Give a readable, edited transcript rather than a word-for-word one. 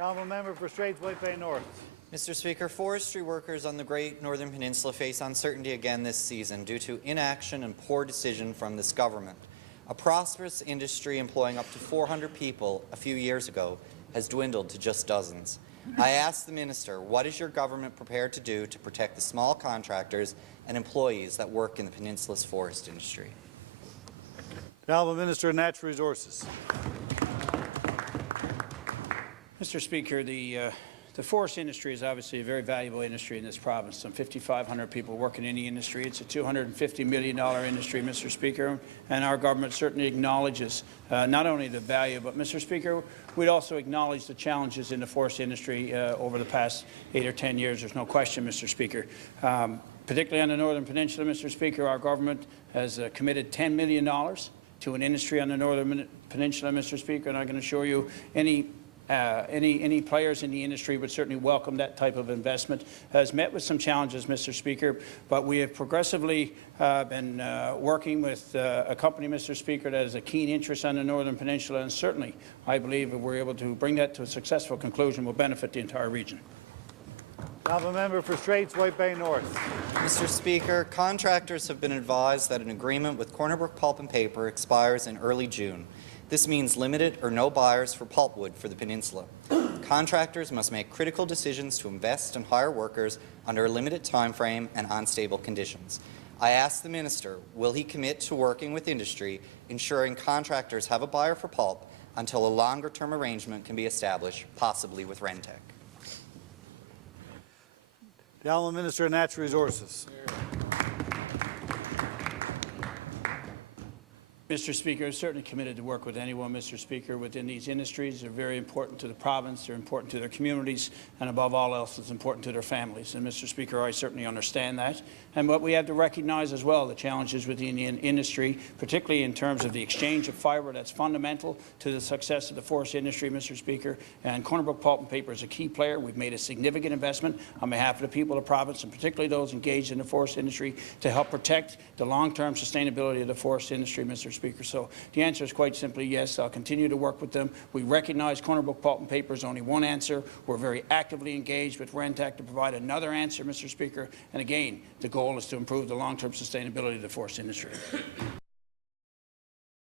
The honourable member for Straits-White Bay North. Mr. Speaker, forestry workers on the Great Northern Peninsula face uncertainty again this season due to inaction and poor decision from this government. A prosperous industry employing up to 400 people a few years ago has dwindled to just dozens. I ask the minister, what is your government prepared to do to protect the small contractors and employees that work in the peninsula's forest industry? The honourable Minister of Natural Resources. Mr. Speaker, the forest industry is obviously a very valuable industry in this province. Some 5,500 people working in the industry. It's a $250 million industry, Mr. Speaker, and our government certainly acknowledges not only the value, but, Mr. Speaker, we'd also acknowledge the challenges in the forest industry over the past 8 or 10 years. There's no question, Mr. Speaker. Particularly on the Northern Peninsula, Mr. Speaker, our government has committed $10 million to an industry on the Northern Peninsula, Mr. Speaker, and I can assure you any players in the industry would certainly welcome that type of investment. Has met with some challenges, Mr. Speaker, but we have progressively been working with a company, Mr. Speaker, that has a keen interest on the Northern Peninsula, and certainly I believe if we're able to bring that to a successful conclusion will benefit the entire region. The honourable member for Straits-White Bay North. Mr. Speaker, contractors have been advised that an agreement with Cornerbrook Pulp and Paper expires in early June. This means limited or no buyers for pulpwood for the peninsula. Contractors must make critical decisions to invest and hire workers under a limited time frame and unstable conditions. I ask the minister, will he commit to working with industry, ensuring contractors have a buyer for pulp until a longer-term arrangement can be established, possibly with Rentec? The honourable Minister of Natural Resources. Mr. Speaker, I'm certainly committed to work with anyone, Mr. Speaker, within these industries. They're very important to the province, they're important to their communities, and above all else, it's important to their families. And, Mr. Speaker, I certainly understand that. And what we have to recognize as well, the challenges within the industry, particularly in terms of the exchange of fibre that's fundamental to the success of the forest industry, Mr. Speaker. And Cornerbrook Pulp and Paper is a key player. We've made a significant investment on behalf of the people of the province, and particularly those engaged in the forest industry, to help protect the long-term sustainability of the forest industry, Mr. Speaker. So the answer is quite simply yes. I'll continue to work with them. We recognize Cornerbrook Pulp and Paper is only one answer. We're very actively engaged with Rentec to provide another answer, Mr. Speaker. And again, the goal is to improve the long-term sustainability of the forest industry.